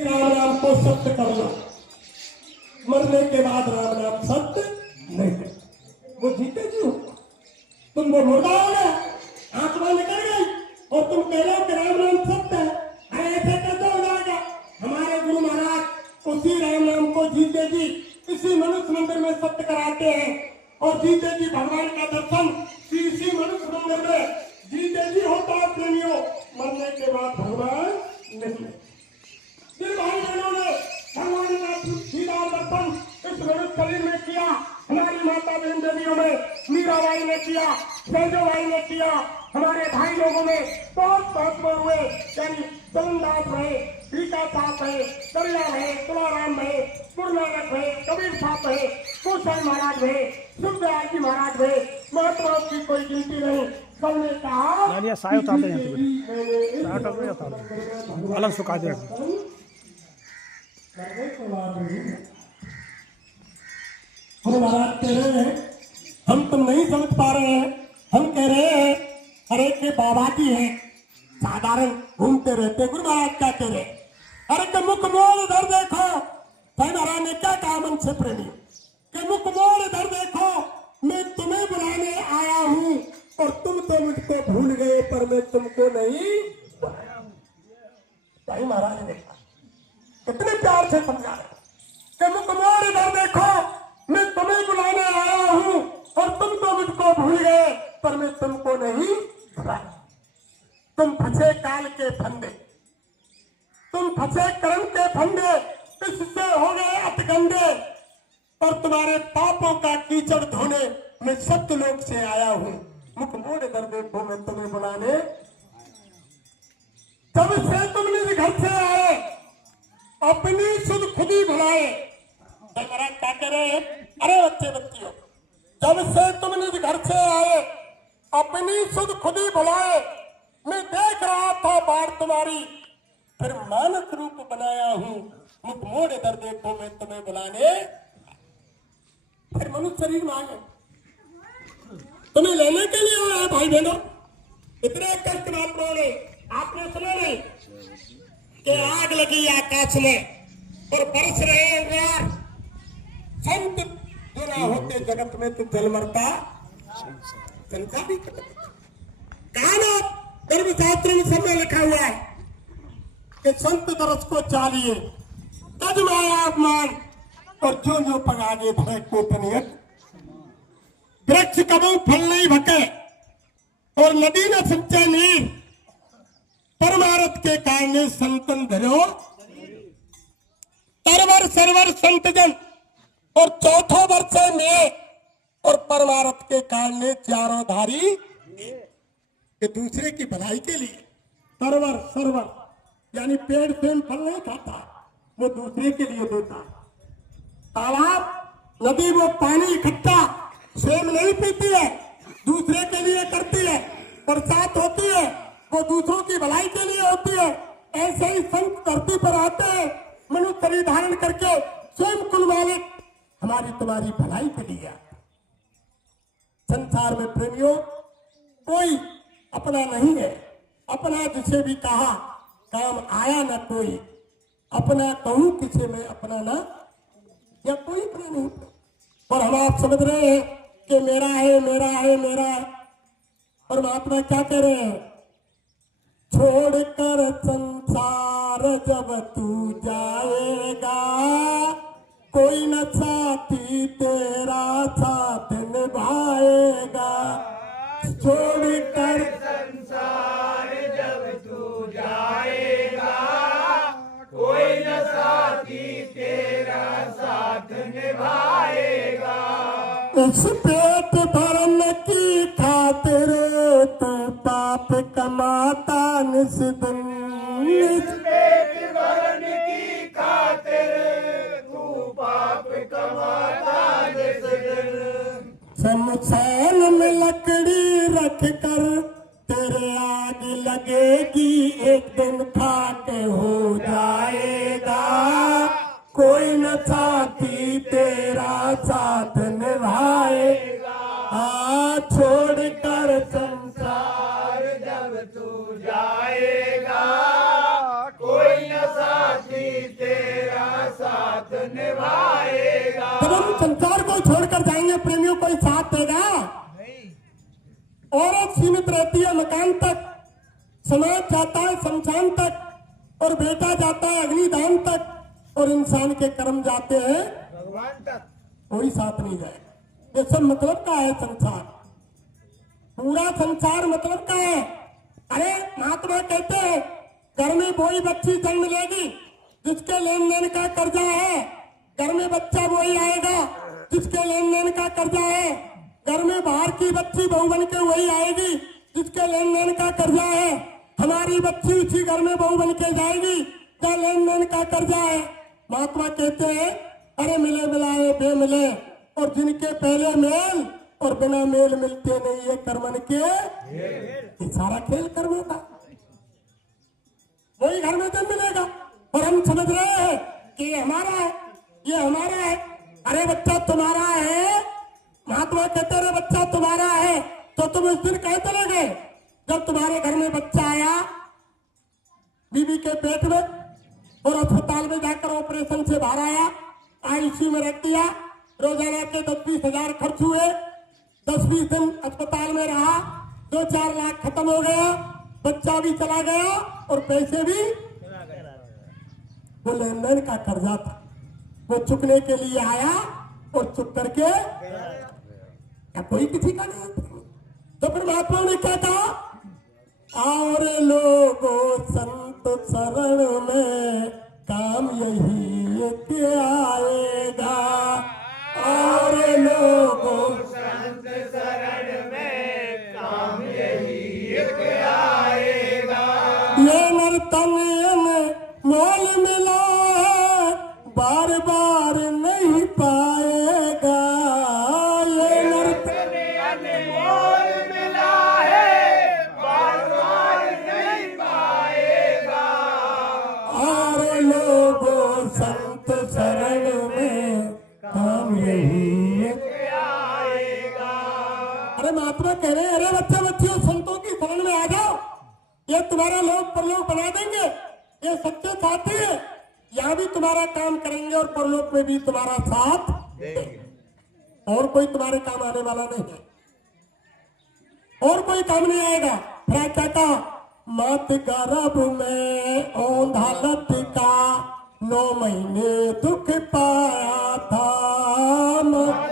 राम नाम को सत्य करना, मरने के बाद राम नाम सत्य नहीं है। वो जीते जी हो, तुम वो मुर्दा हो गए, आत्मा निकल गई और तुम कह रहे हो कि राम नाम सत्य है। अरे ऐसे कैसे हो जाएगा? हमारे गुरु महाराज उसी राम नाम को जीते जी इसी मनुष्य मंदिर में सत्य कराते हैं और जीते जी भगवान का दर्शन इसी मनुष्य मंदिर में जीते जी होता है। प्रेमियों, मरने के बाद भगवान नहीं। जिन भाई बहनों ने भगवान का सीधा दर्शन इस मनुष्य शरीर में किया, हमारी माता बहन देवियों ने, मीराबाई ने किया, सैजोबाई ने किया, हमारे भाई लोगों ने बहुत महात्मा हुए, यानी चरणदास है, टीका साहब है, करिया है, तुलाराम है, गुरुनानक है, कबीर साहब है, गोसाई महाराज है, सुखदयाल जी महाराज है, महात्माओं की कोई गिनती नहीं। सबने कहा साय उतारते हैं, अलग सुखा दे। गुरु महाराज कह रहे हैं हम तुम नहीं समझ पा रहे हैं। हम कह रहे हैं अरे के बाबा जी हैं, साधारण घूमते रहते। गुरु महाराज क्या कह रहे हैं? अरे के मुख मोड़ इधर देखो। भाई महाराज ने क्या कहा मन से प्रेमी के मुख मोड़ इधर देखो, मैं तुम्हें बुलाने आया हूँ और तुम तो मुझको भूल गए पर मैं तुमको नहीं। भाई महाराज ने कहा कितने प्यार से समझा रहे कि मुख मोड़ इधर देखो, मैं तुम्हें बुलाने आया हूँ और तुम तो मुझको भूल गए पर मैं तुमको नहीं भुलाया। तुम फंसे काल के फंदे, तुम फंसे कर्म के फंदे, इससे हो गए अतगंदे और तुम्हारे पापों का कीचड़ धोने मैं सत्यलोक से आया हूँ। मुख मोड़ इधर देखो, मैं तुम्हें बुलाने। जब से तुम निज घर से आए अपनी सुध खुद ही भुलाए। महाराज क्या कह रहे हैं? अरे बच्चे बच्चियों, जब से तुम निज घर से आए अपनी सुध खुद ही भुलाए। मैं देख रहा था बाढ़ तुम्हारी, फिर मानस रूप बनाया हूँ। मुख मोड़ इधर देखो, मैं तुम्हें बुलाने। फिर मनुष्य शरीर में आए, तुम्हें लेने के लिए आया है। भाई बहनों, इतने कष्ट महात्माओं ने आपने सुना नहीं कि आग लगी आकाश में और बरस रहे अंगार। संत जो ना होते जगत में तो जल मरता संसारी। कहा ना धर्मशास्त्र में सब में लिखा हुआ है कि संत दरस को चालिए तज माया अपमान और जो जो पगागे भय कोपनियत। वृक्ष कबू फल नहीं भके और नदी न सिंचे नीर, परमारथ के कारण संतन धरो तरवर सरवर संत जन। और चौथा वर्ष में और परमारथ के कारण चारों धारी के दूसरे की भलाई के लिए। तरवर सरवर यानी पेड़ सेम फल नहीं खाता, वो दूसरे के लिए देता। तालाब नदी वो पानी इकट्ठा सेम नहीं पीती है, दूसरे के लिए करती है। बरसात होती है वो दूसरों की भलाई के लिए होती है। ऐसे ही संत धरती पर आते हैं मनुष्य शरीर धारण करके, स्वयं कुल मालिक हमारी तुम्हारी भलाई के लिए। संसार में प्रेमियों कोई अपना नहीं है। अपना जिसे भी कहा काम आया ना कोई, अपना कहूं किसे मैं अपना ना, या कोई अपना नहीं। और हम आप समझ रहे हैं कि मेरा है मेरा है मेरा है। परमात्मा क्या कह रहे हैं? छोड़कर संसार जब तू जाएगा कोई न साथी तेरा साथ निभाएगा। छोड़कर संसार जब तू जाएगा कोई न साथी तेरा साथ निभाएगा। इस पेट भरने की खातिर तू पाप कमाता निस दिन। इस पेट भरने की खातिर तू पाप कमाता निस दिन। शमशान में लकड़ी रख कर तेरे आग लगेगी, एक दिन खाक हो जाएगा। कोई न साथी तेरा साथ निभाएगा। छोड़ कर संसार जब तू जाएगा कोई न निभाएगा। जब हम संसार को छोड़कर जाएंगे प्रेमियों कोई साथ देगा? औरत सीमित रहती है मकान तक, समाज जाता है शमशान तक, और बेटा जाता है अग्निदान तक, और इंसान के कर्म जाते हैं भगवान तक। कोई साथ नहीं जाएगा। ये सब मतलब का है संसार, पूरा संसार मतलब का है। अरे महात्मा कहते हैं घर में वही बच्ची जन्म लेगी जिसके लेन देन का कर्जा है, घर में बच्चा वही आएगा जिसके लेन देन का कर्जा है, घर में बाहर की बच्ची बहू बन के वही आएगी जिसके लेन देन का कर्जा है, हमारी बच्ची उसी घर में बहू बन के जाएगी जहाँ लेन देन का कर्जा है। महात्मा कहते हैं अरे मिले मिलाए बेमिले, और जिनके पहले मेल और बिना मेल मिलते नहीं है कर्मन के, ये सारा खेल कर्मों का, वही घर में जन्म मिलेगा। और हम समझ रहे हैं कि ये हमारा है, ये हमारा है। अरे बच्चा तुम्हारा है, महात्मा कहते अरे बच्चा तुम्हारा है तो तुम उस दिन कहे चले गए जब तुम्हारे घर में बच्चा आया बीबी के पेट में, और अस्पताल में जाकर ऑपरेशन से बाहर आया, आईसीयू में रख दिया, रोजाना के 10-20 हजार खर्च हुए, 10-20 दिन अस्पताल में रहा, 2-4 लाख खत्म हो गया, बच्चा भी चला गया और पैसे भी, वो लेन देन का कर्जा था, वो चुकने के लिए आया और चुक करके या कोई किसी का नहीं। तो फिर महात्मा ने क्या कहा, और लोगों संत शरण में काम यही एक आएगा, और लोगों संत शरण में काम यही एक आएगा। ये नर्तन मोल मिला है बार बार नहीं पाएगा, ये नर्तन अनमोल मिला है बार बार नहीं पाएगा। और लोगों संत शरण में काम यही है। आएगा। अरे महात्मा कह रहे हैं अरे बच्चे बच्चियों संतों की शरण में आ जाओ, ये तुम्हारा लोक परलोक बना देंगे, ये सच्चे साथी है, यहाँ भी तुम्हारा काम करेंगे और परलोक में भी तुम्हारा साथ देंगे, और कोई तुम्हारे काम आने वाला नहीं है, और कोई काम नहीं आएगा। फिर क्या कहा, मत गर्भ में औंधा लटका 9 महीने दुख पाया था,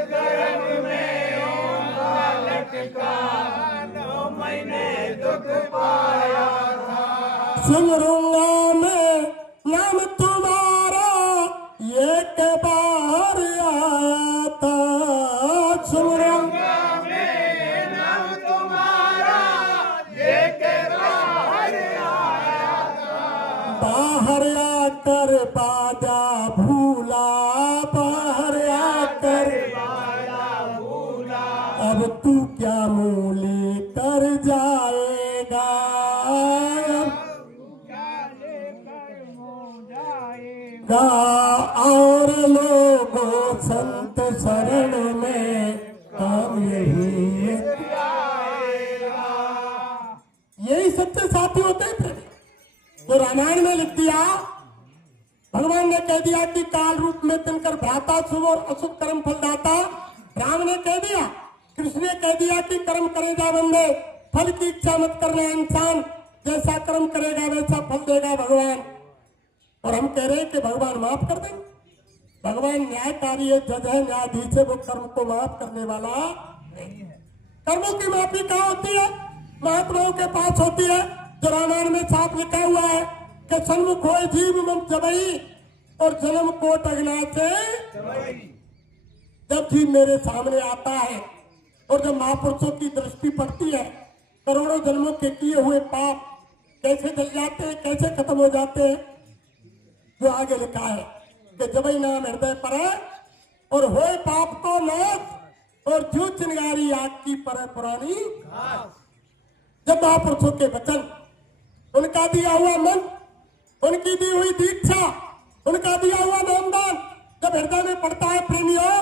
गर्भ में ओंधा लटका 9 महीने दुख पाया था। सिमरूंगा मैं नाम तुम्हारा ये के बाहर आया था, सिमरूंगा में नाम तुम्हारा ये के बाहर आया था। बाहर आकर बाजा भूला, बाहर आकर बाला भूला। अब तू क्या मुँह लेकर जाएगा, गा और लोगों संत शरण में काम यही है। यही सच्चे साथी होते हैं। तो रामायण में लिख दिया, भगवान ने कह दिया कि काल रूप में तिनकर भ्राता शुभ और अशुभ कर्म फल दाता, राम ने कह दिया, कृष्ण ने कह दिया कि कर्म करे जा बंदे, फल की इच्छा मत करना इंसान, जैसा कर्म करेगा वैसा फल देगा भगवान। और हम कह रहे हैं कि भगवान माफ कर देंगे, भगवान न्यायकारी है, जज है, न्यायाधीश है, वो कर्म को माफ करने वाला नहीं है। कर्मों की माफी कहाँ होती है? महात्माओं के पास होती है, जो रामायण में साफ लिखा हुआ है कि सन्मुख होए जीव मम जबई और जन्म कोट अगना से। जब जीव मेरे सामने आता है और जब महापुरुषों की दृष्टि पड़ती है, करोड़ों जन्मों के किए हुए पाप कैसे जल जाते हैं, कैसे खत्म हो जाते हैं। जो आगे लिखा है कि जबई नाम हृदय पर है और होए पाप को नाश और जो चिंगारी आग की पर पुरानी। जब महापुरुषों के वचन, उनका दिया हुआ मन, उनकी दी हुई दीक्षा, उनका दिया हुआ नामदान जब हृदय में पड़ता है प्रेमियों,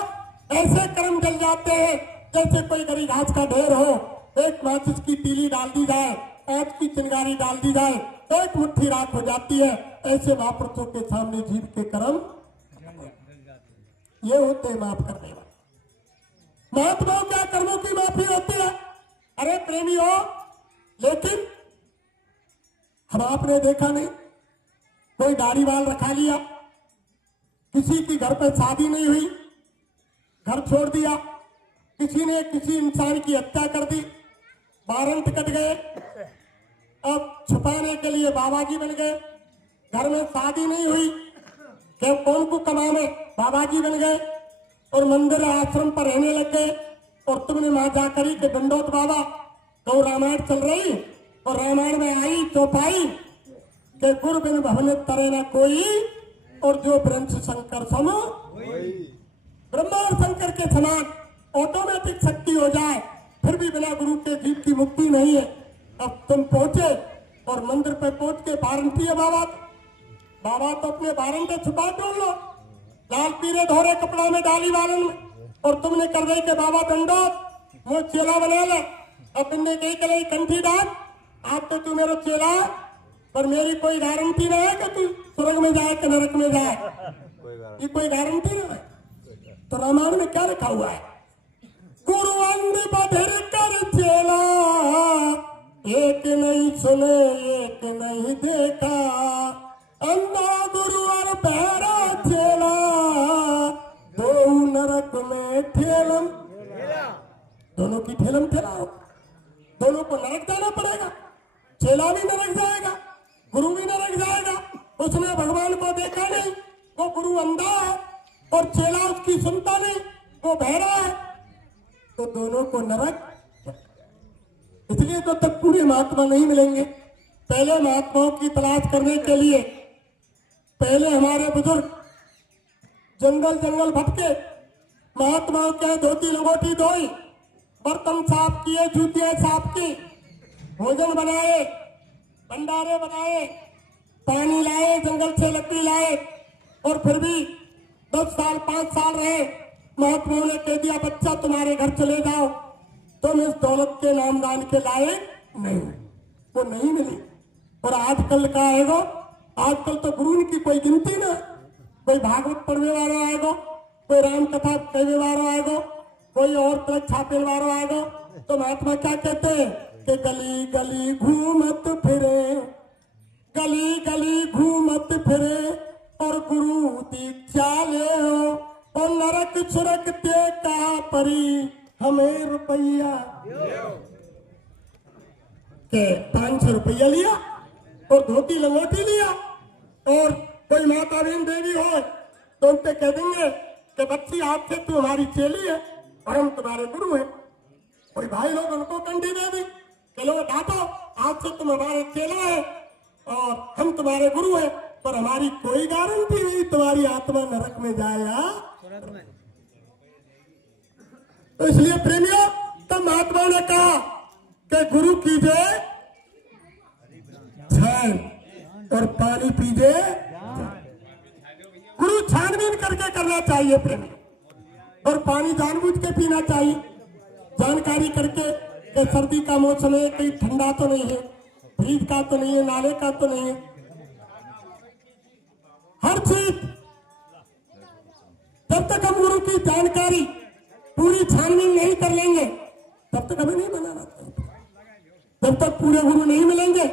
ऐसे कर्म जल जाते हैं जैसे कोई गरी घास का ढेर हो, एक माचिस की तीली डाल दी जाए, आंच की चिंगारी डाल दी जाए, एक मुट्ठी राख हो जाती है। ऐसे महापुरुषों के सामने जीव के कर्म ये होते हैं माफ करने वाले। महात्माओं क्या कर्मों की माफी होती है? अरे प्रेमी हो, लेकिन हम आपने देखा नहीं, कोई दाढ़ी बाल रखा लिया, किसी की घर पे शादी नहीं हुई, घर छोड़ दिया, किसी ने किसी इंसान की हत्या कर दी, वारंट कट गए, अब छुपाने के लिए बाबा जी बन गए, घर में शादी नहीं हुई, क्या कौन को कमाने, बाबा जी बन गए और मंदिर आश्रम पर रहने लग गए। और तुमने मां जाकरी के दंडोत बाबा तो रामायण चल रही और रामायण में आई चौपाई के गुरु बिन भवन तरे न कोई, और जो ब्रंश शंकर सम ब्रह्मा और शंकर के समान ऑटोमेटिक शक्ति हो जाए, फिर भी बिना गुरु के जीव की मुक्ति नहीं है। अब तुम पहुंचे और मंदिर पे पहुंच के वारंटी है बाबा, बाबा तो अपने वारंटे छुपा ढूंढ लो, लाल पीले धोरे कपड़ों में डाली वालन में, और तुमने कर गई के बाबा दंडोत वो चेला बना ले। अब तुमने कही कल कंठी डाल, आज तो तू मेरा चेला, पर मेरी कोई गारंटी नहीं है कि तू स्वर्ग में जाए कि नरक में जाए, ये कोई गारंटी नहीं है। तो रामायण में क्या लिखा हुआ है? गुरु अंध बधिर कर चेला, एक नहीं सुने एक नहीं देखा, अंधा गुरु और बहरा चेला, दो नरक में ठेलम, दोनों की ठेलम ठेलाओ, दोनों को नरक जाना पड़ेगा, चेला भी नरक जाएगा, गुरु भी नरक जाएगा। उसने भगवान को देखा नहीं, वो गुरु अंधा है, और चेला उसकी सुनता नहीं, वो बहरा है, तो दोनों को नरक। इसलिए तो तक पूरे महात्मा नहीं मिलेंगे। पहले महात्माओं की तलाश करने के लिए पहले हमारे बुजुर्ग जंगल जंगल भटके, महात्माओं के धोती लंगोटी धोई, बर्तन साफ किए, जूतियां साफ की, भोजन बनाए, भंडारे बनाए, पानी लाए, जंगल से लकड़ी लाए, और फिर भी 10 साल 5 साल रहे। महात्माओं ने कह दिया बच्चा तुम्हारे घर चले जाओ, तुम इस दौलत के नामदान के लायक नहीं, वो नहीं मिली। और आजकल का आएगा, आजकल तो गुरु की कोई गिनती ना, कोई भागवत पढ़ने वाला आएगा, कोई राम कथा कहने वाला आएगा, कोई और प्लग छापने वाला आएगा। तो महात्मा क्या कहते हैं कि गली गली घूमत फिरे, गली गली घूमत फिरे, और गुरु दीक्षा ले हो, और नरक सुरक ते कहा परी हमें रुपया के 500 रुपया लिया और धोती लंगोटी लिया। और कोई माता बहन देवी हो तो उनसे कह देंगे कि बच्ची आज से तू हमारी चेली है और हम तुम्हारे गुरु हैं। कोई भाई लोग उनको कंडी दे दी कि लो डांटो, आज से तुम हमारे चेला है और हम तुम्हारे गुरु हैं, पर हमारी कोई गारंटी नहीं तुम्हारी आत्मा नरक में जाएगा। तो इसलिए प्रेमियों, तब महात्मा ने कहा कि गुरु कीजिए छान और पानी पीजिए। गुरु छानबीन करके करना चाहिए प्रेमी, और पानी जानबूझ के पीना चाहिए, जानकारी करके कि सर्दी का मौसम है, कहीं ठंडा तो नहीं है, फ्रिज का तो नहीं है, नाले का तो नहीं है। हर चीज जब तक हम गुरु की जानकारी पूरी छानबीन नहीं कर लेंगे तब तक हमें नहीं बनाना चाहिए। जब तक पूरे गुरु नहीं मिलेंगे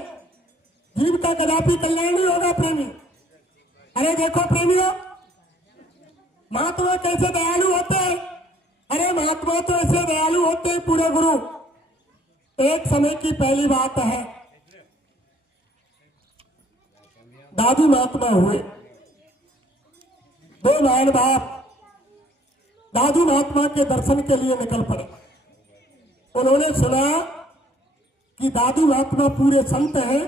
जीव का कदापि कल्याण नहीं होगा प्रेमी। अरे देखो प्रेमियों, महात्मा कैसे दयालु होते हैं। अरे महात्मा तो ऐसे दयालु होते हैं पूरे गुरु। एक समय की पहली बात है, दादू महात्मा हुए, 2 बहन बाप दादू महात्मा के दर्शन के लिए निकल पड़े। उन्होंने सुना कि दादू महात्मा पूरे संत हैं,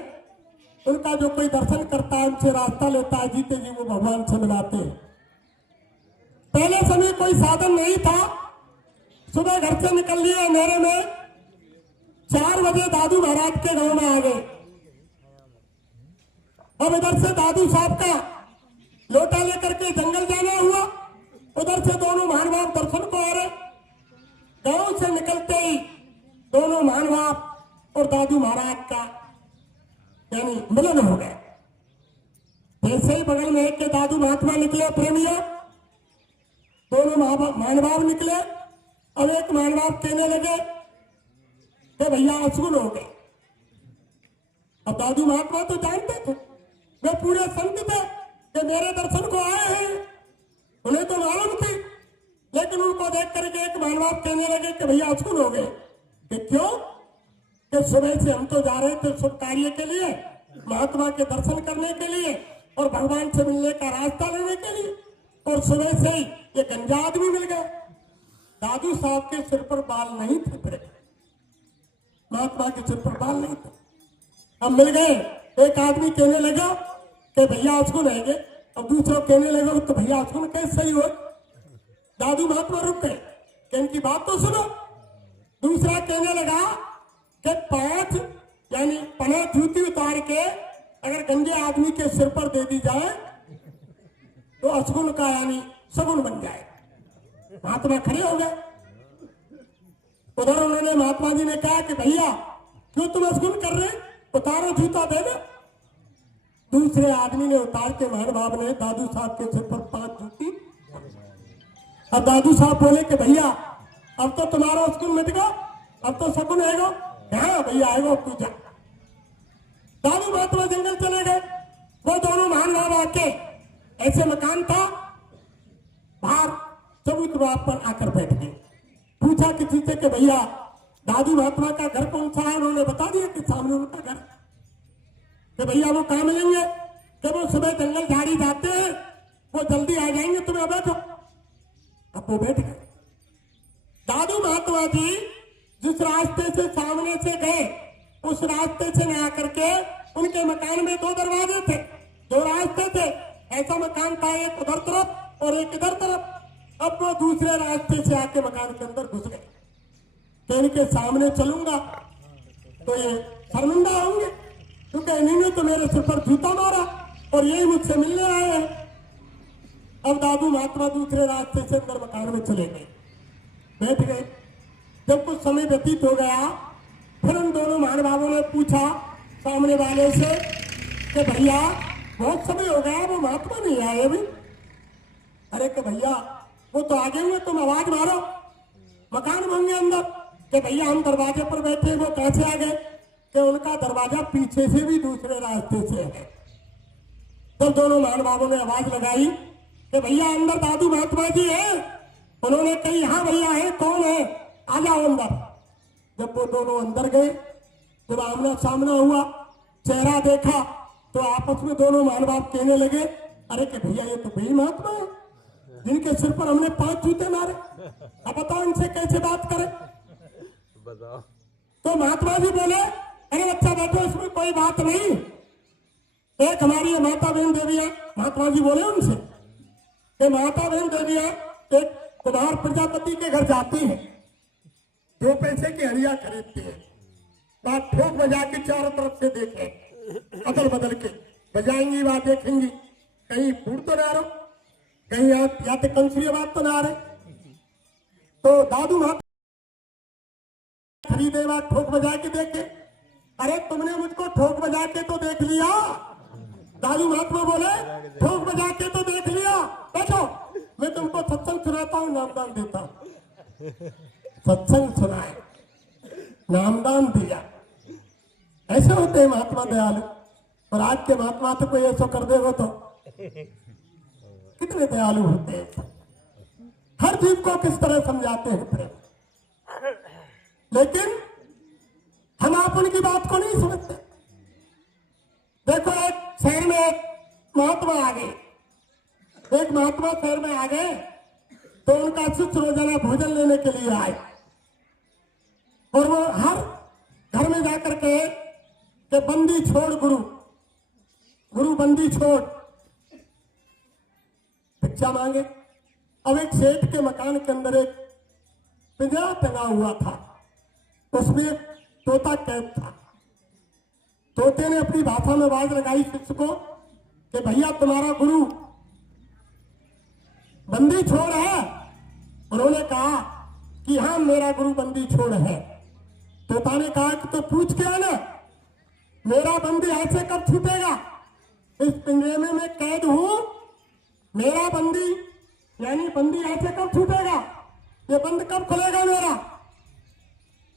उनका जो कोई दर्शन करता है उनसे रास्ता लेता है, जीते जी वो भगवान से मिलाते हैं। पहले समय कोई साधन नहीं था, सुबह घर से निकल लिए अंधेरे में, 4 बजे दादू महाराज के गांव में आ गए। अब इधर से दादू साहब का लोटा लेकर के जंगल जाना हुआ, उधर से दोनों महानुभाव दर्शन को आ रहे। गांव से निकलते ही दोनों महानुभाव और दादू महाराज का यानी मिलन हो गया। जैसे ही बगल में एक के दादू महात्मा निकले प्रेमियों, दोनों महानुभाव निकले। अब एक महानुभाव कहने लगे कि भैया अशुभ हो गए। अब दादू महात्मा तो जानते थे, वे पूरे संत थे कि मेरे दर्शन को आए हैं, उन्हें तो मालूम थी। लेकिन उनको देख करके एक महानुभाव कहने लगे कि भैया अशुभ हो गए। कि क्यों? कि सुबह से हम तो जा रहे थे शुभ कार्य के लिए, महात्मा के दर्शन करने के लिए और भगवान से मिलने का रास्ता लेने के लिए, और सुबह से ही ये गंजा आदमी मिल गए। दादू साहब के सिर पर बाल नहीं थे, फिर महात्मा के सिर पर बाल नहीं थे। अब मिल गए। एक आदमी कहने लगा कि भैया अशुभ रहेंगे, अब दूसरा कहने लगा तो भैया अशुभ कैसे सही हो। दादू महात्मा रुक गए कि इनकी बात तो सुनो। दूसरा कहने लगा कि 5 यानी 5 जूती उतार के अगर गंजे आदमी के सिर पर दे दी जाए तो अशुभ का यानी सगुन बन जाए। महात्मा खड़े हो गए। उधर उन्होंने महात्मा जी ने कहा कि भैया क्यों तुम अशुभ कर रहे, उतारो जूता दे दो। दूसरे आदमी ने उतार के महानुभाव ने दादू साहब के सिर पर 5 जूती। अब दादू साहब बोले कि भैया अब तो तुम्हारा अशुभ मिट गया, अब तो सगुन आएगा। हाँ भैया आएगा, तू जा। दादू महात्मा जंगल चले गए। वो दोनों महानुभाव आके, ऐसे मकान था बाहर चबूतरा पर आकर बैठ गए। पूछा किसी से कि भैया दादू महात्मा का घर कौन सा है। उन्होंने बता दिया कि सामने उनका घर। कि भैया वो कहाँ मिलेंगे? कि वो सुबह जंगल झाड़ी जाते हैं, वो जल्दी आ जाएंगे, तुम्हें बैठो। अब वो बैठ गए। दादू महात्मा जी जिस रास्ते से सामने से गए उस रास्ते से न आकर के उनके मकान में 2 दरवाजे थे, 2 रास्ते थे। ऐसा मकान था एक उधर तरफ और एक इधर तरफ। अब वो दूसरे रास्ते से आके मकान के अंदर घुस गए कि इनके सामने चलूंगा तो ये शर्मिंदा होंगे, क्योंकि इन्होंने तो मेरे सिर पर जूता मारा और यही मुझसे मिलने आए हैं। अब दादू महात्मा दूसरे रास्ते से अंदर मकान में चले गए, बैठ गए। जब कुछ समय व्यतीत हो गया, फिर उन दोनों महानुभावों ने पूछा सामने वाले से कि भैया बहुत समय हो गया, वो महात्मा नहीं आए अभी। अरे कि भैया वो तो आगे हुए, तुम आवाज मारो। मकान में होंगे अंदर। कि भैया हम दरवाजे पर बैठे, वो कैसे आ गए? कि उनका दरवाजा पीछे से भी दूसरे रास्ते से है। तो दोनों महानुभावों ने आवाज लगाई कि भैया अंदर दादू महात्मा जी है। उन्होंने कही हाँ भैया है, कौन है, आ जाओ अंदर। जब वो दोनों अंदर गए, जब आमना सामना हुआ, चेहरा देखा, तो आपस में दोनों महानुभाव कहने लगे अरे कि भैया ये तो वही महात्मा है जिनके सिर पर हमने 5 जूते मारे। अब बताओ इनसे कैसे बात करें? बताओ। तो महात्मा जी बोले अरे बच्चा बैठो, इसमें कोई बात नहीं। एक हमारी माता बहन देवियां, महात्मा जी बोले उनसे कि माता बहन देवियां एक कुमार प्रजापति के घर जाती हैं, 2 पैसे की हरिया खरीदती है। बात ठोक बजा के चारों तरफ से देखें, अदल बदल के बजाएंगी, बात देखेंगी कहीं फूट तो ना रहो, कहीं या तो कंसुरी बात तो ना रहे। तो दादू महात्मा खरीदे बात ठोक बजा के देखे। अरे तुमने मुझको ठोक बजा के तो देख लिया। दादू महात्मा बोले ठोक बजा के तो देख लिया, बैठो मैं तुमको सत्संग सुनाता हूँ, नामदान देता हूँ। सत्संग सुनाए, नामदान दिया। ऐसे होते हैं महात्मा दयालु। और आज के महात्मा तो कोई ऐसा कर देगा तो कितने दयालु होते हैं। हर जीव को किस तरह समझाते हैं प्रेम, लेकिन हम आप उनकी बात को नहीं समझते। देखो एक शहर में एक महात्मा आ गए, एक महात्मा शहर में आ गए तो उनका शिष्य रोजाना भोजन लेने के लिए आए और वो हर घर में जाकर के कि बंदी छोड़ गुरु, गुरु बंदी छोड़, भिक्षा मांगे। अब एक सेठ के मकान के अंदर एक पिंजरा टंगा हुआ था, उसमें एक तोता कैद था। तोते ने अपनी भाषा में आवाज लगाई शिष्य को कि भैया तुम्हारा गुरु बंदी छोड़ है। उन्होंने कहा कि हाँ मेरा गुरु बंदी छोड़ है। तोता ने कहा कि तो पूछ के आना, मेरा बंदी ऐसे कब छूटेगा? इस पिंजरे में मैं कैद हूं, मेरा बंदी यानी बंदी ऐसे कब छूटेगा, ये बंद कब खुलेगा मेरा?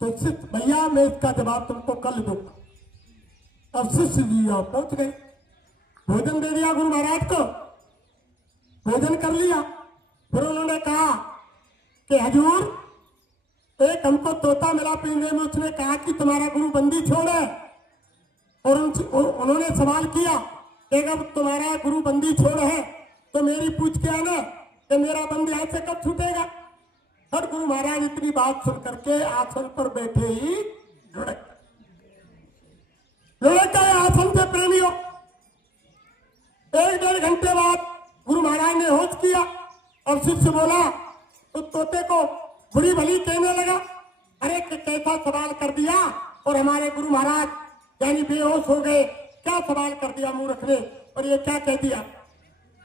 तो शिष्य भैया मैं इसका जवाब तुमको कल दूंगा। अब शिष्य जी आप पहुंच गए, भोजन दे दिया गुरु महाराज को, भोजन कर लिया। फिर उन्होंने कहा कि हजूर एक हमको तोता मिला पिंजरे में, उसने कहा कि तुम्हारा गुरु बंदी छोड़े। और उन्होंने सवाल किया कि अगर तुम्हारा गुरु बंदी छोड़ है तो मेरी पूछ के आना कि मेरा बंदी हाथ से कब छूटेगा। और गुरु महाराज इतनी बात सुन करके आसन पर बैठे ही लुढ़क गए आसन से प्रेमियों। 1-1.5 घंटे बाद गुरु महाराज ने होश किया और शिष्य बोला, तो तोते को बुरी भली कहने लगा, अरे कैसा सवाल कर दिया। और हमारे गुरु महाराज यानी बेहोश हो गए, क्या सवाल कर दिया मूर्ख ने, और ये क्या कह दिया।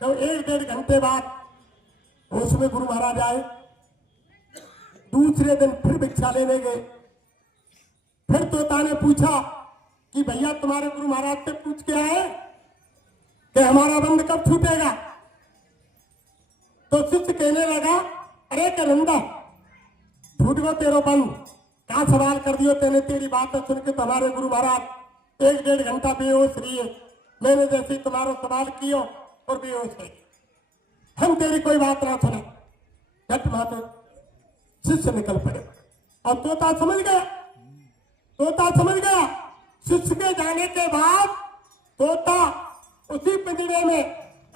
तो 1-1.5 घंटे बाद होश में गुरु महाराज आए। दूसरे दिन फिर भिक्षा लेने गए। फिर तोता ने पूछा कि भैया तुम्हारे गुरु महाराज से पूछ के आए कि हमारा बंद कब छूटेगा। तो शिष्य कहने लगा, अरे नंदा छूट गो तेरो बंद, क्या सवाल कर दियो तेने, तेरी बात सुन के तुम्हारे गुरु महाराज 1-1.5 घंटा बेहोश रहिए। मैंने जैसे तुम्हारा सवाल कियो और बेहोश रही, हम तेरी कोई बात ना सुने। झट माते शिष्य निकल पड़े और तोता समझ गया। शिष्य के जाने के बाद तोता उसी पिंजरे में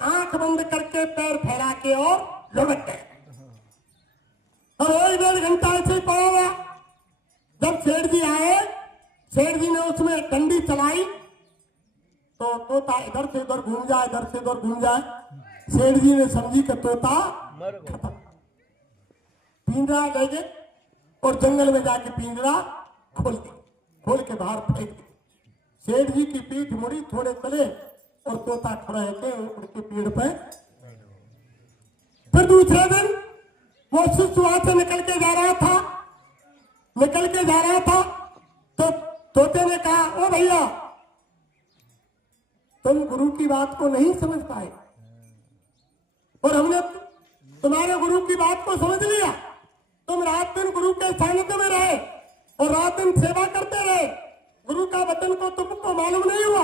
आंख बंद करके पैर फैला के और लुढ़क गए। और 1-1.5 घंटा ऐसे ही पड़ा हुआ। जब सेठ जी आए, सेठ जी ने उसमें डंडी चलाई तो तोता इधर से उधर घूम जाए, इधर से उधर घूम जाए। सेठ जी ने समझी कि तोता खत्म। पिंजरा ले गए और जंगल में जाके पिंजरा खोल के बाहर फेंक दिया। सेठ जी की पीठ मुड़ी, थोड़े चले और तोता खड़ा है उनके पेड़ पे। फिर दूसरे दिन वो शिष्य वहां से निकल के जा रहा था तो तोते ने कहा, ओ भैया तुम गुरु की बात को नहीं समझ पाए और हमने तुम्हारे गुरु की बात को समझ लिया। तुम रात दिन गुरु के सानिध्य में रहे और रात दिन सेवा करते रहे। गुरु का वचन को तुमको मालूम नहीं हुआ।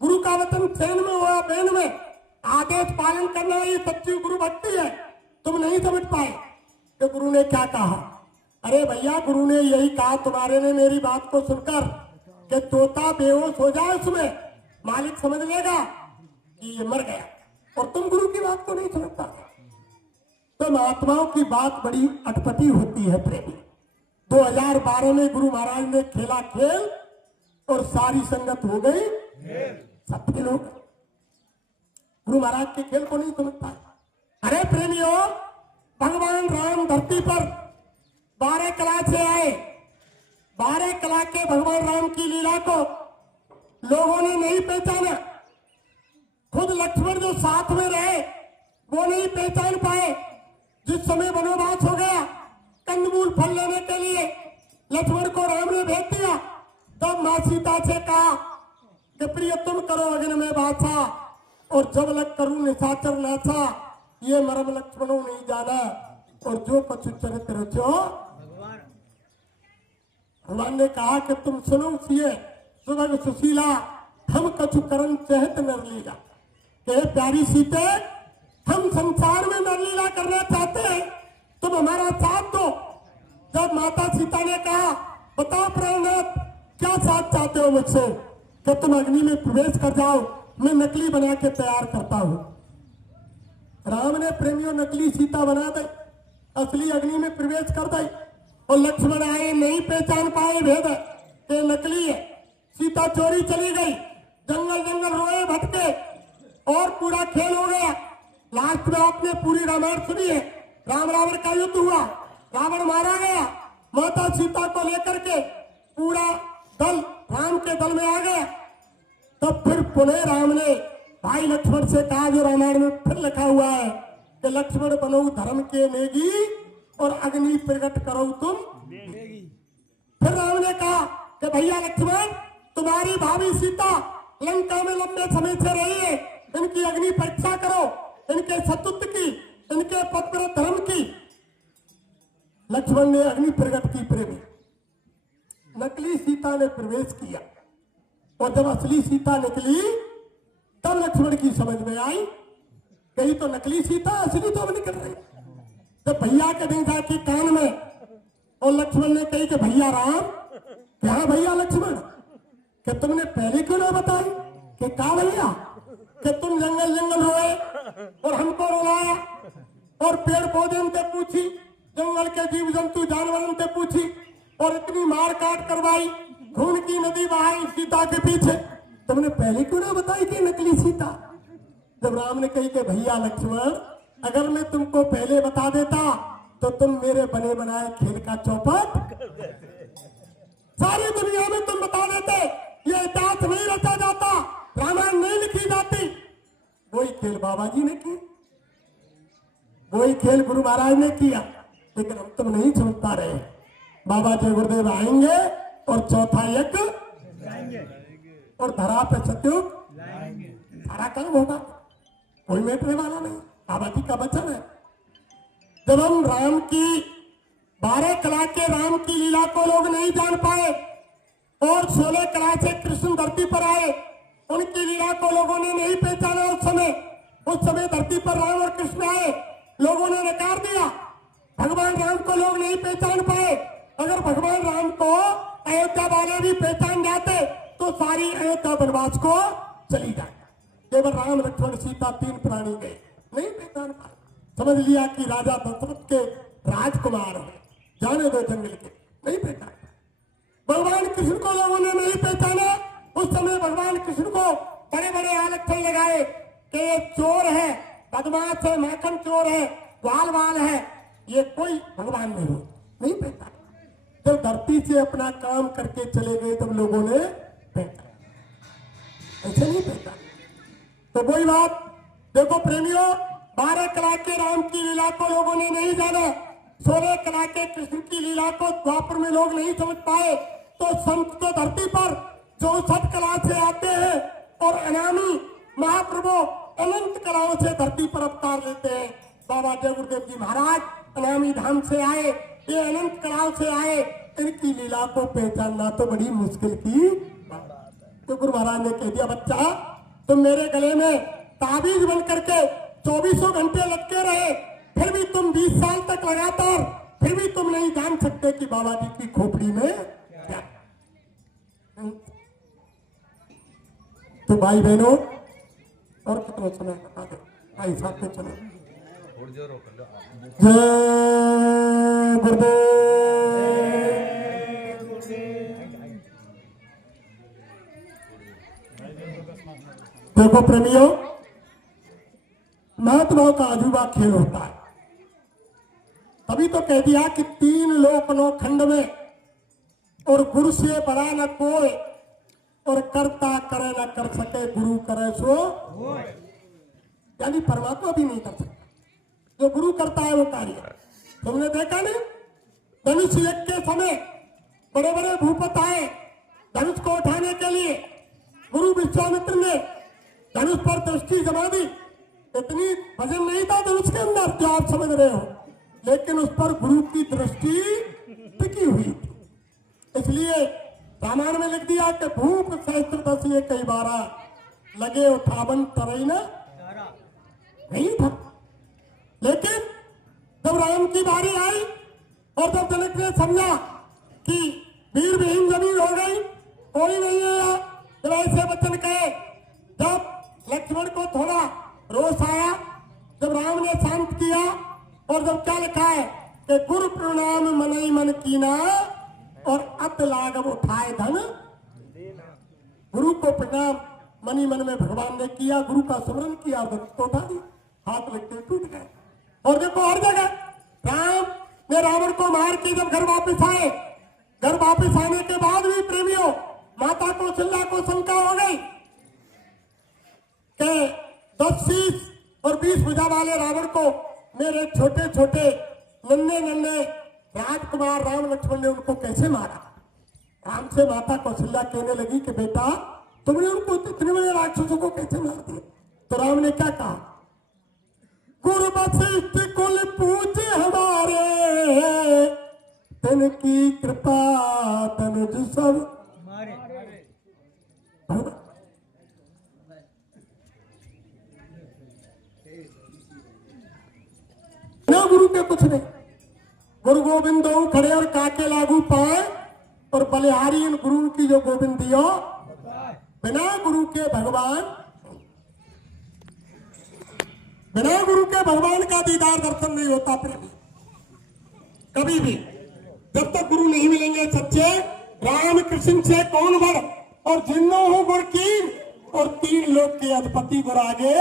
गुरु का वचन सेन में हुआ, बैन में आदेश पालन करना ये सच्ची गुरु भक्ति है। तुम नहीं समझ पाए कि गुरु ने क्या कहा। अरे भैया गुरु ने यही कहा तुम्हारे ने मेरी बात को सुनकर कि तोता बेहोश हो जाए, उसमें मालिक समझ लेगा कि ये मर गया, और तुम गुरु की बात को नहीं समझ पाते। तो महात्माओं की बात बड़ी अटपटी होती है प्रेमी। 2012 में गुरु महाराज ने खेला खेल और सारी संगत हो गई सब फेल हो गए। गुरु महाराज के खेल को नहीं समझ पाए। अरे प्रेमियों, भगवान राम धरती पर 12 कला से आए। 12 कला के भगवान राम की लीला को लोगों ने नहीं पहचाना। खुद लक्ष्मण जो साथ में रहे वो नहीं पहचान पाए। जिस समय वनवास हो गया कंदमूल फल लेने के लिए लक्ष्मण को राम ने भेज दिया, तब मां सीता से कहा कि प्रिय तुम करो अग्नि में बासा और जब लग करूं निशाचर नासा, ये मरम लक्ष्मणों नहीं जाना और जो कछु चरित्र रचो। भगवान ने कहा कि तुम सुनो सिए सुभग सुशीला हम कछु करन चहत नरलीला। कि प्यारी सीते, हम संसार में नरलीला करना चाहते हैं, तुम हमारा साथ दो। जब माता सीता ने कहा बताओ प्राणनाथ क्या साथ चाहते हो मुझसे, कि तुम अग्नि में प्रवेश कर जाओ, मैं नकली बना के तैयार करता हूं। राम ने प्रेमियों नकली सीता बना दी, असली अग्नि में प्रवेश कर दी। और लक्ष्मण आए, नहीं पहचान पाए भेद के नकली है। सीता चोरी चली गई, जंगल जंगल रोए भटके और पूरा खेल हो गया। लास्ट में आपने पूरी रामायण सुनी है। राम रावण का युद्ध हुआ, रावण मारा गया, माता सीता को लेकर के पूरा दल राम के दल में आ गया। तब फिर पुनः राम ने भाई लक्ष्मण से कहा, जो रामायण में फिर लिखा हुआ है कि लक्ष्मण बनो धर्म के नेगी और अग्नि प्रकट करो तुम। फिर राम ने कहा कि भैया लक्ष्मण, तुम्हारी भाभी सीता लंका में लंबे समय से रही है, इनकी अग्नि परीक्षा करो, इनके सतुत्व की। इनके पवित्र धर्म की लक्ष्मण ने अग्नि प्रकट की प्रेमी। नकली सीता ने प्रवेश किया और जब असली सीता निकली तब लक्ष्मण की समझ में आई कहीं तो नकली सीता असली तो अब निकल रही। जब भैया के दिन जाके कान में और लक्ष्मण ने कही कि भैया राम, क्या भैया लक्ष्मण, कि तुमने पहले क्यों ना बताई कि क्या भैया, कि तुम जंगल जंगल रोए और हमको रुलाया और पेड़ पौधे उनसे पूछी, जंगल के जीव जंतु जानवर उनसे पूछी और इतनी मार काट करवाई, खून की नदी बहाई सीता के पीछे, तुमने पहले क्यों ना बताई कि नकली सीता। जब राम ने कही कि भैया लक्ष्मण, अगर मैं तुमको पहले बता देता तो तुम मेरे बने बनाए खेल का चौपट सारी दुनिया में तुम बता देते, ये इतिहास नहीं रचा जाता, रामायण नहीं लिखी जाती। वही खेल बाबा जी ने किया, वही खेल गुरु महाराज ने किया, लेकिन हम तुम नहीं समझ पा रहे। बाबा जय गुरुदेव आएंगे और चौथा यज्ञ और धरा पे सत्युग सारा काम होगा, कोई मेटने वाला नहीं। बाबा जी का वचन है। जब हम राम की 12 कला के राम की लीला को लोग नहीं जान पाए और 16 कला से कृष्ण धरती पर आए, उनकी लीला को लोगों ने नहीं पहचाना। उस समय धरती पर राम और कृष्ण आए, लोगों ने नकार दिया। भगवान राम को लोग नहीं पहचान पाए। अगर भगवान राम को अयोध्या वाले भी पहचान जाते तो सारी अयोध्या वनवास को चली जाए। केवल राम लक्ष्मण सीता 3 प्राणी गए, नहीं पहचान पाए। समझ लिया कि राजा दशरथ के राजकुमार हैं, जाने दो जंगल के, नहीं पहचान। भगवान कृष्ण को लोगों ने नहीं पहचाना। उस समय भगवान कृष्ण को बड़े बड़े आलक्षण लगाए कि ये चोर है, बदमाश है, माखन चोर है, वाल वाल है, ये कोई भगवान नहीं पहचाना। जब धरती से अपना काम करके चले गए तब लोगों ने पहचाना, ऐसे नहीं पहचाना। तो वही बात देखो प्रेमियों, 12 कला के राम की लीला को लोगों ने नहीं जाना, 16 कला के कृष्ण की लीला को द्वापर में लोग नहीं समझ पाए। तो संत तो धरती पर 64 कला से आते हैं और अनामी महाप्रभु अनंत कलाओं से धरती पर अवतार लेते हैं। बाबा जय गुरुदेव जी महाराज अनामी धाम से आए, ये अनंत कलाओं से आए, इनकी लीला को पहचानना तो बड़ी मुश्किल की बात। तो गुरु महाराज ने कह दिया, बच्चा तुम मेरे गले में ताबीज बन करके 24 घंटे लटके रहे, फिर भी तुम 20 साल तक लगातार, फिर भी तुम नहीं जान सकते कि बाबा जी की खोपड़ी में क्या। तो भाई बहनों, और कितना समय बता दो भाई साथ में चलो। जय गुरुदेव। देखो प्रेमियों, महात्माओं का अजूबा खेल होता है। तभी तो कह दिया कि 3 लोक 9 खंड में और गुरु से बड़ा न कोई, और करता करे न कर सके, गुरु करे सो यानी परमात्मा भी नहीं कर सकता, जो गुरु करता है वो कार्य। तुमने देखा नहीं, धनुष यज्ञ के समय बड़े बड़े भूपत आए धनुष को उठाने के लिए, गुरु विश्वामित्र ने धनुष पर दृष्टि जमा दी। इतनी वजन नहीं था धनुष के अंदर जो आप समझ रहे हो, लेकिन उस पर गुरु की दृष्टि टिकी हुई थी। इसलिए रामायण में लिख दिया कि भूप सहस्त्र दसिए कई बारा, लगे उठावन तरई न नहीं था। लेकिन जब राम की बारी आई और जब जनक ने समझा कि वीर विहीन जमीन हो गई, कोई नहीं है, जब ऐसे वचन कहे, जब लक्ष्मण को थोड़ा रोष आया, जब राम ने शांत किया और जब क्या लिखा है कि गुरु प्रणाम मनई मन कीना और अत लागव उठाए धन। गुरु को प्रणाम मनी मन में भगवान ने किया, गुरु का स्मरण किया, तो उठा दी, हाथ लगते टूट गए। और देखो हर जगह राम ने रावण को मार के जब घर वापस आए, घर वापस आने के बाद भी प्रेमियों माता कौशल्या को शंका हो गई कि 10 शीश और 20 भुजा वाले रावण को मेरे छोटे छोटे नन्हे नन्हे राजकुमार राम लक्ष्मण ने उनको कैसे मारा। राम से माता कौशल्या कहने लगी कि बेटा तुमने उनको इतने बड़े राक्षसों को कैसे मार दिया। तो राम ने क्या कहा, गुरु वशिष्ठ कुल पूज हमारे, तन की कृपा तनुज सब ना गुरु के कुछ नहीं। गुरु गोविंद खड़े और काके लागू पाए, और बलिहारी इन गुरु की जो गोविंद दियो, बिना गुरु के भगवान, बिना गुरु के भगवान का दीदार दर्शन नहीं होता प्रेमी कभी भी। जब तक गुरु नहीं मिलेंगे सच्चे, राम कृष्ण से कौन बड़, और जिन्नो हो गुर की, और तीन लोग के अधिपति गुरु आगे,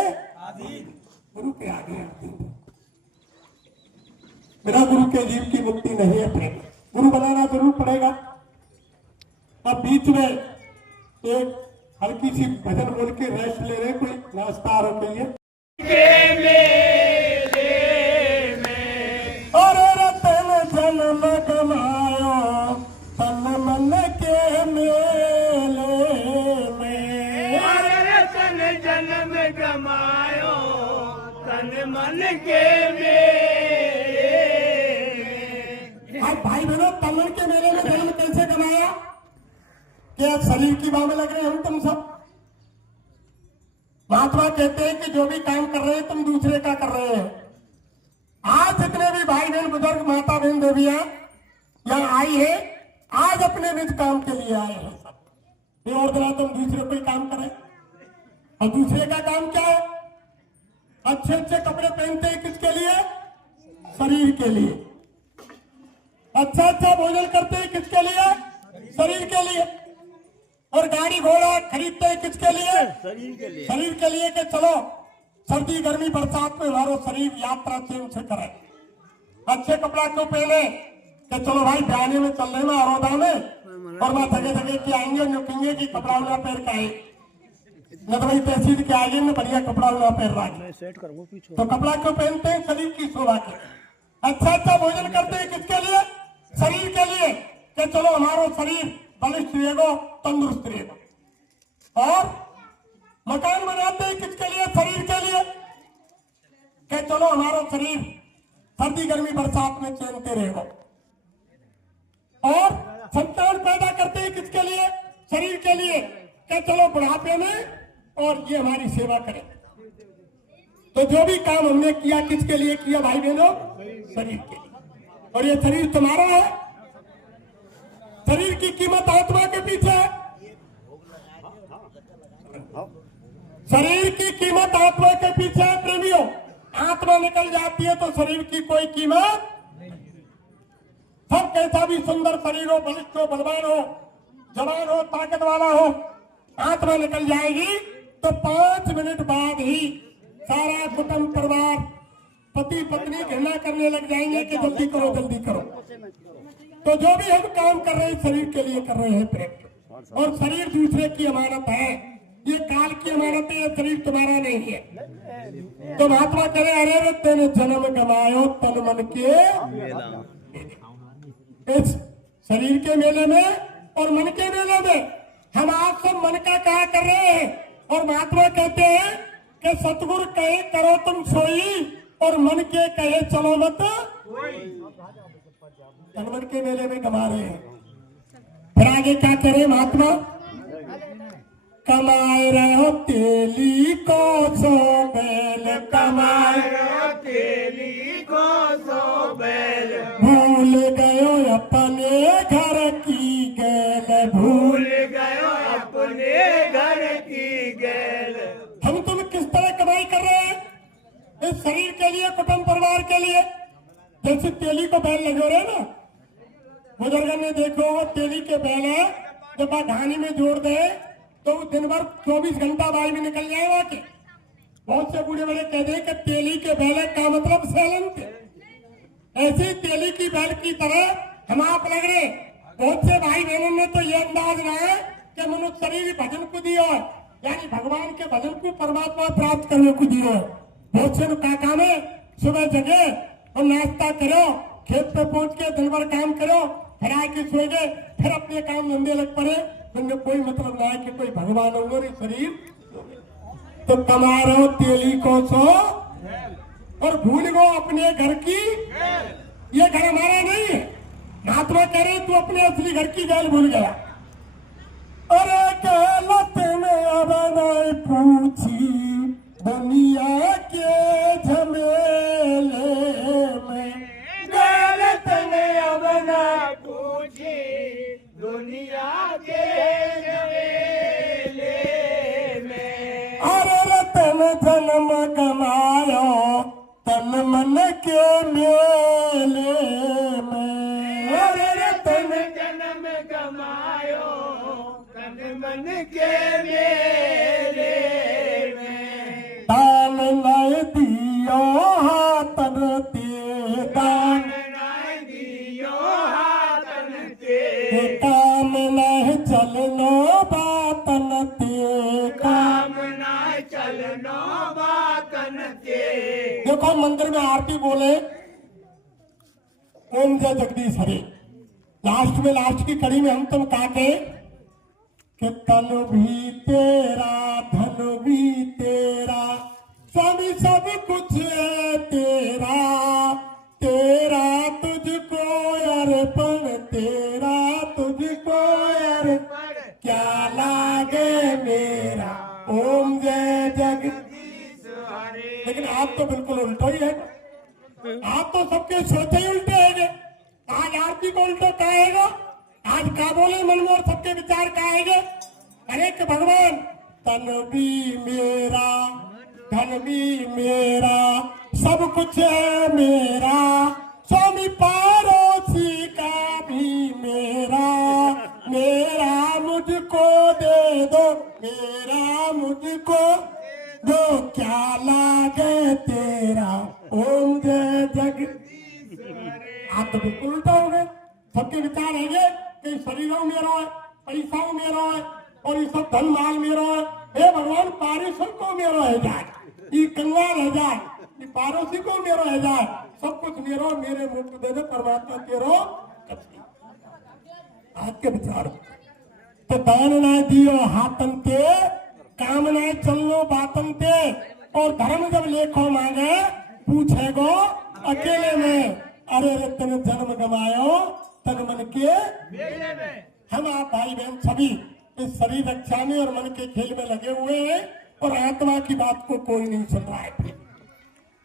गुरु के आगे आदि। बिना गुरु के जीव की मुक्ति नहीं है प्रेम। गुरु बनाना जरूर पड़ेगा। अब बीच में एक हल्की सी भजन बोल के रेस्ट ले रहे, कोई नाश्ता के लिए। और रतन जन्म गमायो तन मन के मेले में, रतन जन्म गमायो तन मन के मेले। अब भाई बहनों, तन के मेले में जन्म कैसे गमाया? क्या शरीर की बाह में लग रहे हम तुम सब? महात्मा कहते हैं कि जो भी काम कर रहे हैं तुम दूसरे का कर रहे हैं। आज जितने भी भाई बहन बुजुर्ग माता बहन देवियां यहाँ आई है, आज अपने निज काम के लिए आए हैं सब। ये और दिना तुम दूसरे कोई काम करें, और दूसरे का काम क्या है? अच्छे अच्छे कपड़े पहनते हैं किसके लिए? शरीर के लिए। अच्छा अच्छा भोजन करते हैं किसके लिए? शरीर के लिए। और गाड़ी घोड़ा खरीदते हैं किसके लिए? शरीर के लिए। शरीर के लिए कि चलो सर्दी गर्मी बरसात में हमारा शरीर यात्रा चैन से करे। अच्छे कपड़ा क्यों पहने? कि चलो भाई बयाने में चल रहे में अरोदा में, और वहां थके थके के आएंगे नुकेंगे कि कपड़ा उड़ा पहन के आए, न तो भाई तहसील के आगे में बढ़िया कपड़ा उड़ा पहन रहा है। तो कपड़ा क्यों पहनते हैं? शरीर की शोभा के। अच्छा अच्छा भोजन करते हैं किसके लिए? शरीर के लिए कि चलो हमारा शरीर बलिष्ठ रहेगा, तंदुरुस्त रहेगा। और मकान बनाते हैं किसके लिए? शरीर के लिए कि चलो हमारा शरीर सर्दी गर्मी बरसात में चैनते रहेगा। और संतान पैदा करते हैं किसके लिए? शरीर के लिए कि चलो बुढ़ापे में और ये हमारी सेवा करे। तो जो भी काम हमने किया किसके लिए किया भाई बहनों? शरीर के लिए। और ये शरीर तुम्हारा है। शरीर की कीमत आत्मा के पीछे है। शरीर की कीमत आत्मा के पीछे है प्रेमियों। आत्मा निकल जाती है तो शरीर की कोई कीमत। सब कैसा भी सुंदर शरीर हो, बलिष्ठ हो, बलवान हो, जवान हो, ताकत वाला हो, आत्मा निकल जाएगी तो 5 मिनट बाद ही सारा कुटुंब परिवार पति पत्नी घृणा करने लग जाएंगे कि जल्दी करो जल्दी करो। तो जो भी हम काम कर रहे हैं शरीर के लिए कर रहे हैं प्रेम। और शरीर दूसरे की अमानत है, ये काल की अमानत है, ये शरीर तुम्हारा नहीं है। तो महात्मा करे अरे रे तेने जन्म गमायो तन मन के, इस शरीर के मेले में और मन के मेले में हम आप सब मन का कहा कर रहे हैं। और महात्मा कहते हैं कि सतगुरु कहे करो तुम सोई, और मन के कहे चलो मत। मन के मेले में कमा रहे हैं। फिर आगे क्या करे महात्मा? कमाए रहो तेली को सो बैल, कमाए रहो तेली को सो बैल, भूल गयो अपने घर की गैल, भूल गयो अपने घर की गैल। हम तुम किस तरह कमाई कर रहे हैं? इस शरीर के लिए, कुटुंब परिवार के लिए। जैसे तेली को बैल लगे रहे ना, बुजुर्ग ने देखो वो तेली के बैल है, जब आप घानी में जोड़ दे तो दिन भर 24 घंटा बाई में निकल जाएगा के। बहुत से बूढ़े बड़े कह दे कि तेली के बैल का मतलब सैलन थे। ऐसी तेली की बैल की तरह हम आप लग रहे। बहुत से भाई बहनों ने तो ये अंदाज रहा है कि मनुष्य शरीर भजन को दिया है, यानी भगवान के भजन को परमात्मा प्राप्त करने को दिया है। बहुत से का काम है सुबह जगे और नाश्ता करो, खेत पे पहुंच के दिन भर काम करो, फिर आके सोए गए, फिर अपने काम धंधे लग पड़े। इनमें कोई मतलब ना है कि कोई भगवान होंगे शरीर। तो कमा रहो तेली को सो, और भूल गो अपने घर की, ये घर हमारा नहीं है। महात्मा कह रहे तू अपने असली घर की गैल भूल गया। अरे कहलत में अब नहीं पूछी दुनिया के झमेले में, गलत में अब ना पूछी दुनिया के झमेले में। अरे रतन जन्म कमायो तन मन के मेले में। अरे रतन जन्म कमायो तन मन के मेले में। दान नहीं दियो हाथन ते, दान नहीं दियो हाथन ते, काम नहीं चलनो बातन ते, काम ना चलनो बातन ते। देखो मंदिर में आरती बोले ओम जय जगदीश हरे, लास्ट की कड़ी में हम तुम काटे कि तन भी तेरा धन भी तेरा स्वामी सब कुछ है तेरा, तेरा तुझको अर्पण, तेरा तुझको अर्पण, क्या लागे मेरा ओम जय जगदीश। लेकिन आप तो बिल्कुल उल्टा ही है, आप तो सबके सोचे ही उल्टे है। आज आरती को उल्टो कहेगा, आज का बोले मन में और सबके विचार कहेंगे। अरे कि भगवान तन भी मेरा धन भी मेरा सब कुछ है मेरा, स्वामी पारोसी का भी मेरा, मेरा मुझको दे दो, मेरा मुझको दो, क्या लागे तेरा ओम जय जगदीश। आप तो बिल्कुल उल्टा हो गए, सबके विचार है कि शरीरों मेरा है, पैसा मेरा है और ये सब धन माल मेरा है। हे भगवान पारिशल को मेरा है जाए, ये कंगाल है जाए, ये पारोसी को मेरा है जाए, सब कुछ मेरा, मेरे मुक्त दे दे परमात्मा तेरो। आपके विचार तो दान ना दियो हाथन ते, काम ना चलनो बातन ते, और धर्म जब लेखो मांगे पूछेगो अकेले में। अरे रे तन जन्म गवायो तन मन के मेले में। हम आप भाई बहन सभी इस शरीर रक्षा में और मन के खेल में लगे हुए हैं और आत्मा की बात को कोई नहीं सुन रहा है।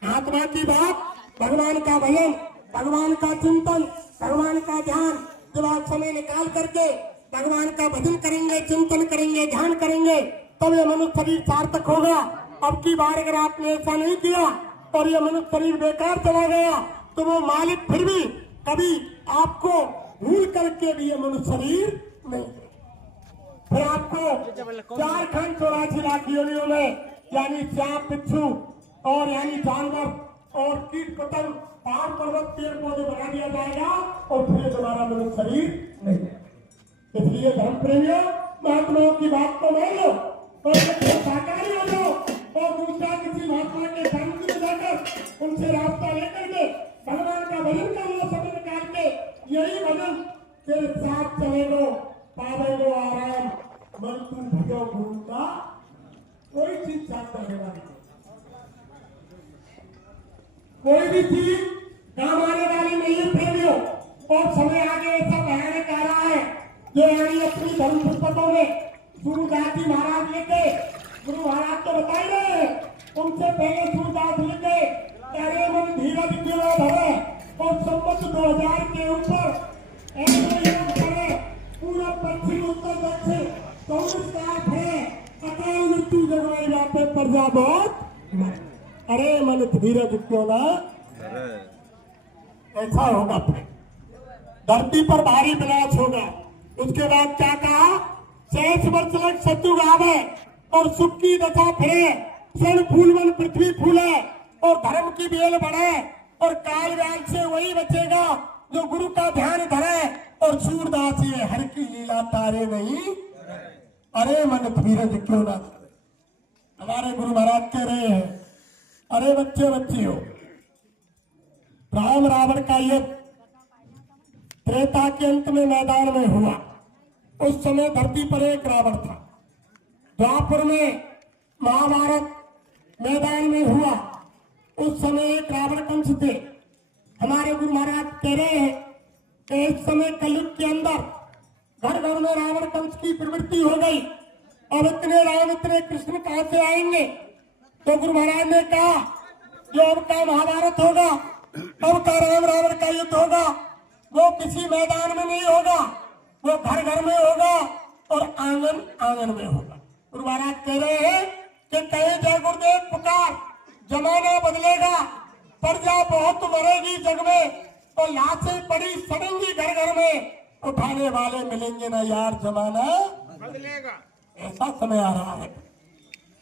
आत्मा की बात, भगवान का भजन, भगवान का चिंतन, भगवान का ध्यान, जब आप समय निकाल करके भगवान का भजन करेंगे, चिंतन करेंगे, ध्यान करेंगे, तब यह मनुष्य शरीर सार्थक होगा। अब की बार अगर आपने ऐसा नहीं किया और यह मनुष्य शरीर बेकार चला गया तो वो मालिक फिर भी कभी आपको भूल करके भी यह मनुष्य शरीर नहीं, फिर आपको 4 खंड 84 लाख योनियों में यानी सांप बिच्छू और यानी जानवर और कीट पतंग पहाड़ पर्वत पेड़ पौधे बना दिया जाएगा और फिर दोबारा मनुष्य शरीर नहीं। इसलिए धर्म प्रेमियों महात्माओं की बात को मान लो और साकारी हो जाओ और दूसरा किसी महात्मा के सामने जाकर उनसे रास्ता लेकर के भगवान का भजन कर लो, समय निकाल के यही भजन तेरे साथ चलेगो, पावेगो आराम, मन तू भजो भूलता कोई चीज साथ करने वाली, कोई भी चीज काम आने वाली नहीं है प्रेमियों। और समय आगे ऐसा भयानक आ रहा है जो यानी अपनी धर्म पुस्तकों में सूरदास महाराज लिखे, गुरु महाराज तो बताए रहे हैं, उनसे पहले सूरदास लिखे अरे मन धीरज क्यों धरे और संवत 2000 के ऊपर ऐसे योग करे, पूरा पश्चिम उत्तर दक्षिण 24 काल है, अकाल मृत्यु जगवाई जाते प्रजा बहुत मरे। अरे मन धीरज क्यों ना, ऐसा होगा फिर धरती पर भारी विनाश होगा। उसके बाद क्या कहा, 6 वर्ष लग शत्रु आवे और सुख की दशा फिरे, क्षण फूल मन पृथ्वी फूले और धर्म की बेल बढ़े और काल व्याल से वही बचेगा जो गुरु का ध्यान धरे और सूरदास ये हर की लीला तारे नहीं। अरे मन धीरज क्यों ना, हमारे गुरु महाराज कह रहे हैं अरे बच्चे बच्चियों, राम रावण का युद्ध त्रेता के अंत में मैदान में हुआ। उस समय धरती पर एक रावण था। द्वापर में महाभारत मैदान में हुआ। उस समय एक रावण कंस थे। हमारे गुरु महाराज कह रहे हैं कि इस समय कलयुग के अंदर घर घर में रावण कंस की प्रवृत्ति हो गई। अब इतने राम इतने कृष्ण कहां से आएंगे? तो गुरु महाराज ने कहा जो अब का महाभारत होगा, अब का राम रावण का युद्ध होगा, वो किसी मैदान में नहीं होगा, वो घर घर में होगा और आंगन आंगन में होगा। गुरु महाराज कह रहे हैं कि कहे जय गुरुदेव पुकार, जमाना बदलेगा, प्रजा बहुत मरेगी जग में, तो लाशें पड़ी सड़ेंगी घर घर में, उठाने वाले मिलेंगे ना यार, जमाना बदलेगा। ऐसा समय आ रहा है,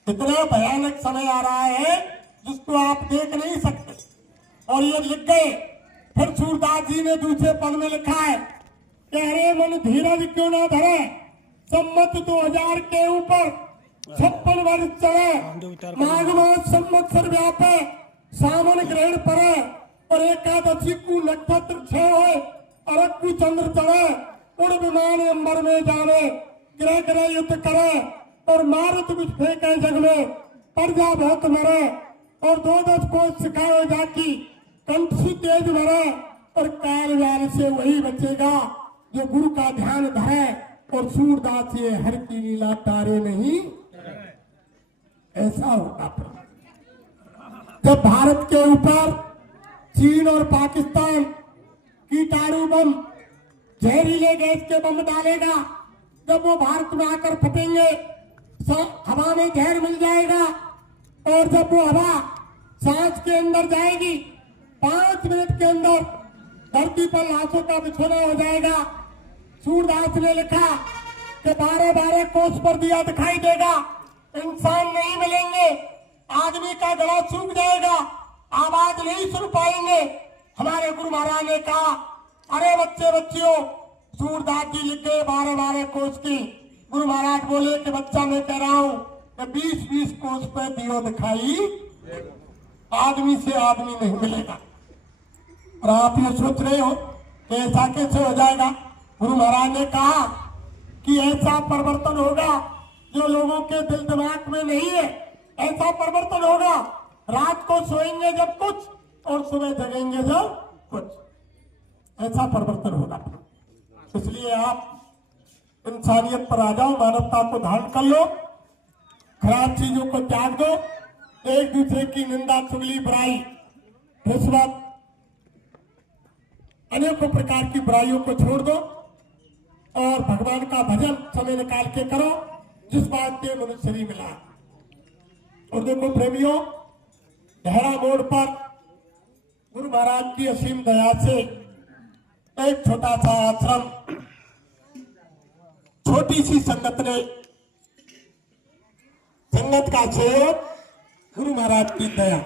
इतना भयानक समय आ रहा है जिसको आप देख नहीं सकते। और ये लिख गए, फिर सूरदास जी ने दूसरे पद में लिखा है कि अरे मन धीरज क्यों ना धरे, सम्मत 2000 के ऊपर 56 वर्ष चले, माघ मास संवत्सर व्यापे, सावन ग्रहण पड़े और एकादशी को नक्षत्र छह होए, अरग को चंद्र चढ़े, उड़ विमान अंबर में जावे, ग्रह ग्रह युद्ध करे और मारुत बिछ फेंके जग में, प्रजा बहुत मरे और 2-10 कोस सिखाए जाकी, कंठ से तेज मरे और काल व्याल से वही बचेगा जो गुरु का ध्यान धरे और सूरदास ये हर की लीला तारे नहीं। ऐसा होगा जब भारत के ऊपर चीन और पाकिस्तान कीटाणु बम, जहरीले गैस के बम डालेगा, जब वो भारत में आकर फटेंगे, हवा में जहर मिल जाएगा और जब वो हवा सांस के अंदर जाएगी, 5 मिनट के अंदर धरती पर लाशों का बिछोना हो जाएगा। सूरदास ने लिखा कि 12-12 कोस पर दिया दिखाई देगा, इंसान नहीं मिलेंगे, आदमी का गला सूख जाएगा, आवाज नहीं सुन पाएंगे। हमारे गुरु महाराज ने कहा अरे बच्चे बच्चियों, सूरदास जी लिख गए 12-12 कोस की। गुरु महाराज बोले कि बच्चा मैं कह रहा हूं कि 20-20 कोस पे दियो दिखाई, आदमी से आदमी नहीं मिलेगा। और आप ये सोच रहे हो कि ऐसा कैसे हो जाएगा? गुरु महाराज ने कहा कि ऐसा परिवर्तन होगा जो लोगों के दिल दिमाग में नहीं है, ऐसा परिवर्तन होगा। रात को सोएंगे जब कुछ और सुबह जगेंगे जब कुछ, ऐसा परिवर्तन होगा। इसलिए आप इंसानियत पर आ जाओ, मानवता को धारण कर लो, खराब चीजों को त्याग दो, एक दूसरे की निंदा चुगली बुराई रिश्वत अनेकों प्रकार की बुराइयों को छोड़ दो और भगवान का भजन समय निकाल के करो, जिस बात के मनुष्य शरीर मिला। और देखो प्रेमियों, गहरा मोड़ पर गुरु महाराज की असीम दया से एक छोटा सा आश्रम, छोटी सी संगत ने, संगत का सहयोग, गुरु महाराज की दया।